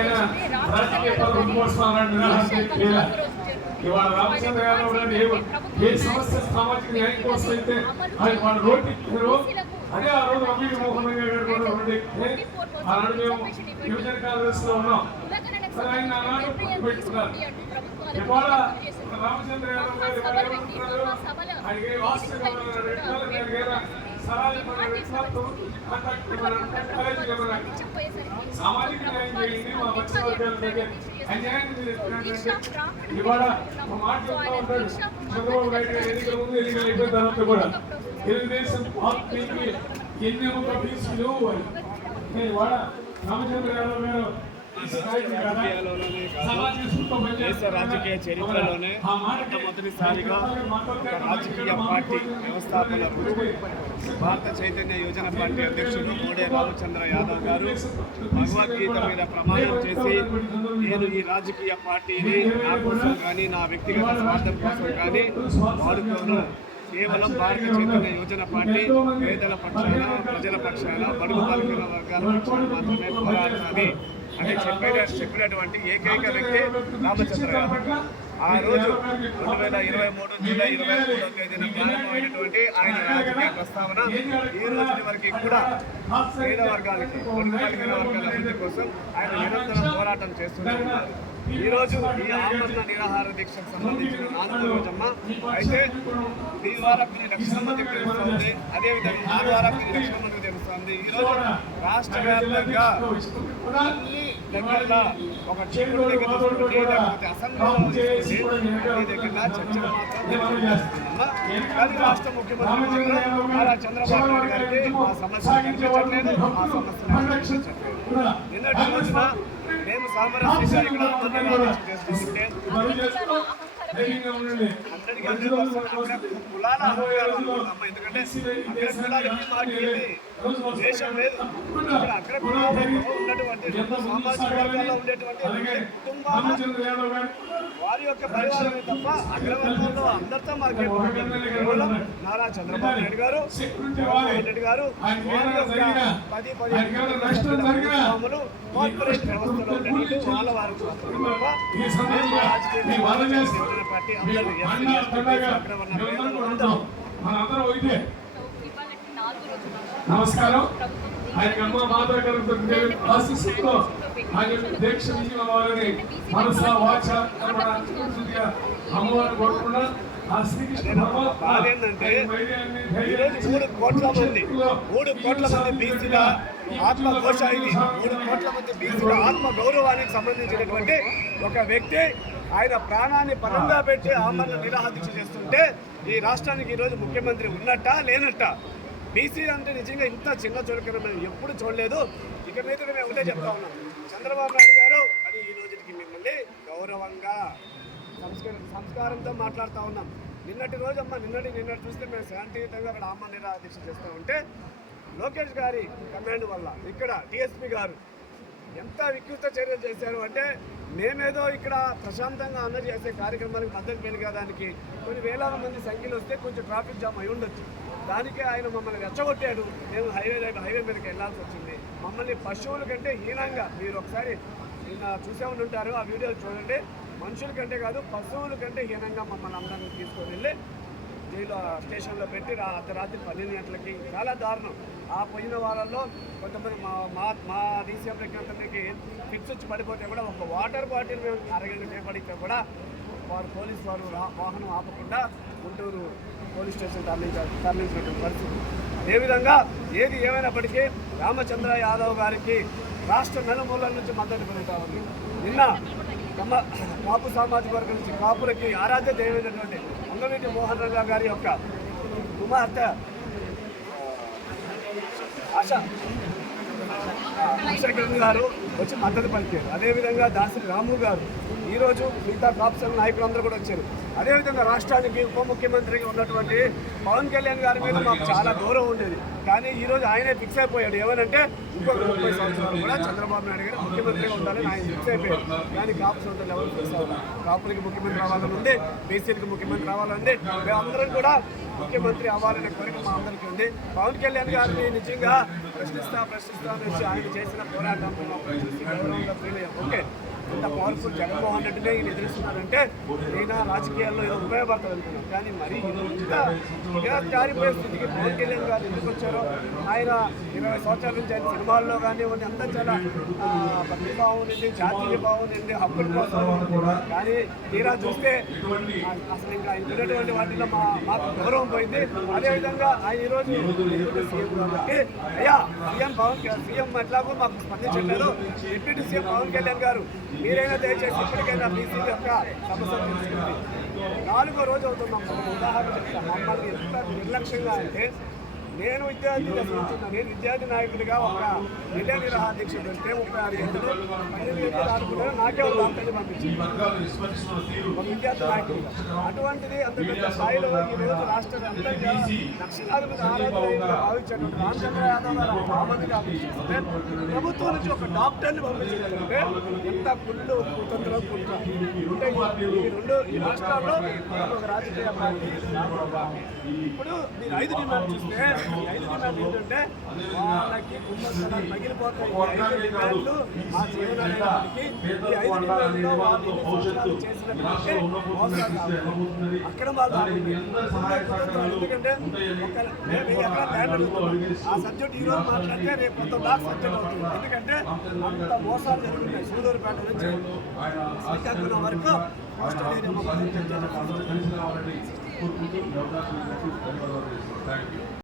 ఆయన రాజకీయ పదవి కోసం ఇవాళ రామచంద్ర యాదవ్ గారు ఏ సమస్య సామాజిక న్యాయం కోసం అయితే ఆయన వాళ్ళు రోడ్డు ఇచ్చారో అదే ఆ రోజు అమీర్ మోహన్ గారు కూడా రోడ్డు ఎక్కితే ఆనాడు మేము యువజన కాంగ్రెస్ లో ఉన్నాం. ఆయన ఆనాడు పెట్టుకున్నారు. ఇవాళ రామచంద్ర యాదవ్ గారు ఆయనకి వాస్తవంగా సామాజిక న్యాయం చేయండి, మా పక్ష వర్గాల దగ్గర అన్యాయాన్ని ఇవాళ మాట్లాడుతూ ఉంటాడు. చంద్రబాబు నాయుడు గారు ఎన్నికల ముందు ఎన్నికలు అయిపోయిన తర్వాత కూడా తెలుగుదేశం పార్టీకి ఎన్నెముక బీసీలు అని ఇవాళ రామచంద్ర యాదవ్ గారు రాజకీయ చరిత్రలోనే మొట్టమొదటిసారిగా రాజకీయ పార్టీ వ్యవస్థాపన భారత చైతన్య యోజన పార్టీ అధ్యక్షుడు మోడే రామచంద్ర యాదవ్ గారు భగవద్గీత మీద ప్రమాణం చేసి నేను ఈ రాజకీయ పార్టీని నా కోసం కానీ నా వ్యక్తిగత స్వార్థం కోసం కానీ వాడుకోను, కేవలం భారత చైతన్య యోజన పార్టీ పేదల పక్షాన, ప్రజల పక్షాన, బడుగు బలహీన వర్గాల పక్షాన మాత్రమే పోరాడాలి అని చెప్పినటువంటి ఏకైక వ్యక్తి రామచంద్ర యాదవ్. ఆ రోజు 2023 జూలై 23వ తేదీన ప్రారంభమైనటువంటి ఆయన రాజకీయ ప్రస్తావన ఈ రోజు వరకు కూడా పేద వర్గాలకి, బడుగు బలహీన వర్గాల అభివృద్ధి కోసం ఆయన నిరంతరం పోరాటం చేస్తూనే ఉన్నారు. ఈ రోజు ఈ ఆమరణ నిరాహార దీక్షకు సంబంధించిన 4వ రోజమ్మ అయితే మీ ద్వారా కొన్ని లక్షల మందికి తెలుస్తుంది, అదేవిధంగా నా ద్వారా కొన్ని లక్షల మందికి తెలుస్తుంది. ఈ రోజు రాష్ట్ర వ్యాప్తంగా అన్ని దగ్గరలో ఒక చీకుడు దగ్గర లేకపోతే అసెంబ్లీ దగ్గర చర్చలు మాత్రం రాష్ట్ర ముఖ్యమంత్రి నారా చంద్రబాబు నాయుడు గారికి మా సమస్యలు కనిపించట్లేదు, మా సమస్యలు కనిపించట్లేదు. నిన్నటి రోజున మేము సామరస్యంగా ఇక్కడ చేస్తుంటే కులాల ఎందుకంటే దేశం లేదు, ఇక్కడ అగ్ర కులాలలో ఉన్నటువంటి సామాజిక వర్గాల్లో ఉండేటువంటి కుటుంబాలు వారి యొక్క పరివారమే తప్ప అగ్రవర్గంలో అందరితో మాకు కేవలం నారా చంద్రబాబు నాయుడు గారు, జగన్మోహన్ రెడ్డి గారు వారి యొక్క 10-15 గ్రామాలు కార్పొరేట్ వ్యవస్థలో ఉండేటువంటి వాళ్ళ వారికి పార్టీ అందరూ నమస్కారం. ఆయన అమ్మ మాధవ గారి ఆశీస్సుతో ఆయన దీక్ష విజయం అవ్వాలని మనస వాచ అమ్మవారిని కోరుకున్నా. బాధేంటంటే ఈరోజు 3 కోట్ల మంది బీసీల ఆత్మఘోష, ఇది 3 కోట్ల మంది బీసీల ఆత్మ గౌరవానికి సంబంధించినటువంటి ఒక వ్యక్తి ఆయన ప్రాణాన్ని పరంగా పెట్టి ఆమరణ నిరాహార దీక్ష చేస్తుంటే ఈ రాష్ట్రానికి ఈరోజు ముఖ్యమంత్రి ఉన్నట్ట లేనట్ట? బీసీ అంటే నిజంగా ఇంత చిన్న చురుకన మేము ఎప్పుడు చూడలేదు. ఇక మీద మేము ఒకటే చెప్తా ఉన్నాం, చంద్రబాబు నాయుడు గారు అని ఈ రోజుకి మిమ్మల్ని గౌరవంగా సంస్కారంతో మాట్లాడుతూ ఉన్నాం. నిన్నటి రోజమ్మా నిన్నటి చూస్తే మేము శాంతియుతంగా అక్కడ ఆమరణ నిరాహార దీక్ష చేస్తూ ఉంటే లోకేష్ గారి కమాండ్ వల్ల ఇక్కడ డిఎస్పీ గారు ఎంత వికృత చర్యలు చేశారు అంటే మేమేదో ఇక్కడ ప్రశాంతంగా అన్న చేసే కార్యక్రమానికి మద్దతు పెరిగేదానికి కొన్ని వేలాది మంది సంఖ్యలో వస్తే కొంచెం ట్రాఫిక్ జామ్ అయి ఉండొచ్చు. దానికే ఆయన మమ్మల్ని రెచ్చగొట్టాడు. మేము హైవే మీదకి వెళ్ళాల్సి వచ్చింది. మమ్మల్ని పశువుల కంటే హీనంగా, మీరు ఒకసారి నిన్న చూసే ఉంటారు ఆ వీడియోలు చూడండి, మనుషుల కంటే కాదు పశువుల కంటే హీనంగా మమ్మల్ని అందరినీ తీసుకొని వెళ్ళి జైలు స్టేషన్లో పెట్టి అర్ధరాత్రి 12 గంటలకి చాలా దారుణం. ఆ పోయిన వాళ్ళల్లో కొంతమంది మా డీసీఎం దగ్గరికి ఫిక్స్ వచ్చి పడిపోతే కూడా ఒక వాటర్ బాటిల్ మేము అరగంట చేపడితే కూడా పోలీసు వారు వాహనం ఆపకుండా గుంటూరు పోలీస్ స్టేషన్ తరలించినటువంటి పరిస్థితి. అదేవిధంగా ఏది ఏమైనప్పటికీ రామచంద్ర యాదవ్ గారికి రాష్ట్ర నలుమూలల నుంచి మద్దతు పెరుగుతూ ఉంది. నిన్న కాపు సామాజిక వర్గం నుంచి కాపులకి ఆరాధ్య దైవమైనటువంటి అంగవీటి మోహన్ రావు గారి యొక్క కుమార్తె ఆశాకిరణ్ గారు వచ్చి మద్దతు పలికారు. అదేవిధంగా దాసరి రాము గారు, ఈరోజు మిగతా కాపు సంఘ నాయకులందరూ కూడా వచ్చారు. అదేవిధంగా రాష్ట్రానికి ఉప ముఖ్యమంత్రిగా ఉన్నటువంటి పవన్ కళ్యాణ్ గారి మీద మాకు చాలా గౌరవం ఉండేది. కానీ ఈరోజు ఆయనే ఫిక్స్ అయిపోయాడు. ఏమనంటే ఇంకొక 30 సంవత్సరాలు కూడా చంద్రబాబు నాయుడు గారు ముఖ్యమంత్రిగా ఉండాలని ఆయన ఫిక్స్ అయిపోయాడు. కానీ కాపు సొంతలు ఎవరు ఫిక్స్ అవ్వాలి? కాపులకి ముఖ్యమంత్రి రావాలని ఉంది, బీసీలకి ముఖ్యమంత్రి రావాలండి. మేమందరం కూడా ముఖ్యమంత్రి అవ్వాలనే కోరిక మా అందరికీ ఉంది. పవన్ కళ్యాణ్ గారిని నిజంగా ప్రశ్నిస్తా అనేసి ఆయన చేసిన పోరాటం చూసి గౌరవంగా ఫీల్ అయ్యాం. ఓకే, పవర్ఫుల్ జగన్మోహన్ రెడ్డినే ఈయన ఎదురుస్తున్నారంటే ఈయన రాజకీయాల్లో ఏదో ఉపయోగపడతారు అనుకున్నాం. కానీ మరి ఇంత జారిపోయే స్థితికి పవన్ కళ్యాణ్ గారు ఎందుకు వచ్చారో, ఆయన 20 సంవత్సరాల నుంచి ఆయన సినిమాల్లో కానివ్వండి అంతా చాలా భక్తి బాగుంది, జాతీయ బాగుంది, హక్కుల కోసం. కానీ తీరా చూస్తే అసలు ఇంకా ఆయన ఉన్నటువంటి వాటిలో మాకు గౌరవం పోయింది. అదేవిధంగా ఆయన ఈరోజు సీఎం కాబట్టి అయ్యా సీఎం ఎట్లాగో మాకు స్పందించట్లేదు, డిప్యూటీ సీఎం పవన్ కళ్యాణ్ గారు మీరైనా దయచేసి ఇప్పటికైనా బీసీ యొక్క సమస్య తెలుసుకుంది. 4వ రోజు అవుతున్నాం. ఉదాహరణ చెప్తాను, మమ్మల్ని ఎంత నిర్లక్ష్యంగా అంటే నేను విద్యార్థిగా చూస్తున్నాను. నేను విద్యార్థి నాయకుడిగా ఒక రిలే నిరాహార దీక్ష పెడితే 36 గంటలు 15 గంటలు ఆడుకున్నాను. నాకే ఒక డాక్టర్ని పంపించింది ఒక విద్యార్థి నాయకుడిగా. అటువంటిది అంత పెద్ద స్థాయిలో ఈరోజు రాష్ట్ర వ్యాప్తంగా లక్షలాది మంది ఆరాధన భావించేటువంటి రామచంద్ర యాదవ్ గారు 6 మందిని ఆపించిస్తే ప్రభుత్వం నుంచి ఒక డాక్టర్ని పంపించాలంటే ఎంత కుళ్ళు కుతంత్రం కుట్ర అంటే ఈ రాష్ట్రాల్లో ఒక రాజకీయ పార్టీ. ఇప్పుడు మీరు 5 డిమాండ్ చూస్తే 5 డిమాండ్లు ఏంటంటే వాళ్ళకి కుంభస్థలాలు పగిలిపోతాయి. 5 డిమాండ్లు మా జీవనానికి ఈ 5 డిమాండ్లో వాళ్ళు చేసినటువంటి అక్రమాలు. ఎందుకంటే ఎక్కడ ల్యాండ్ అడుగుతున్నాం ఆ సబ్జెక్ట్ ఈరోజు మాట్లాడితే రేపు కొంత బ్లాక్ సబ్జెక్ట్ అవుతుంది. ఎందుకంటే అంత మోసాలు జరుగుతున్నాయి. సూలూరుపేట నుంచి శ్రీకాకుళం వరకు ఆస్ట్రేలియా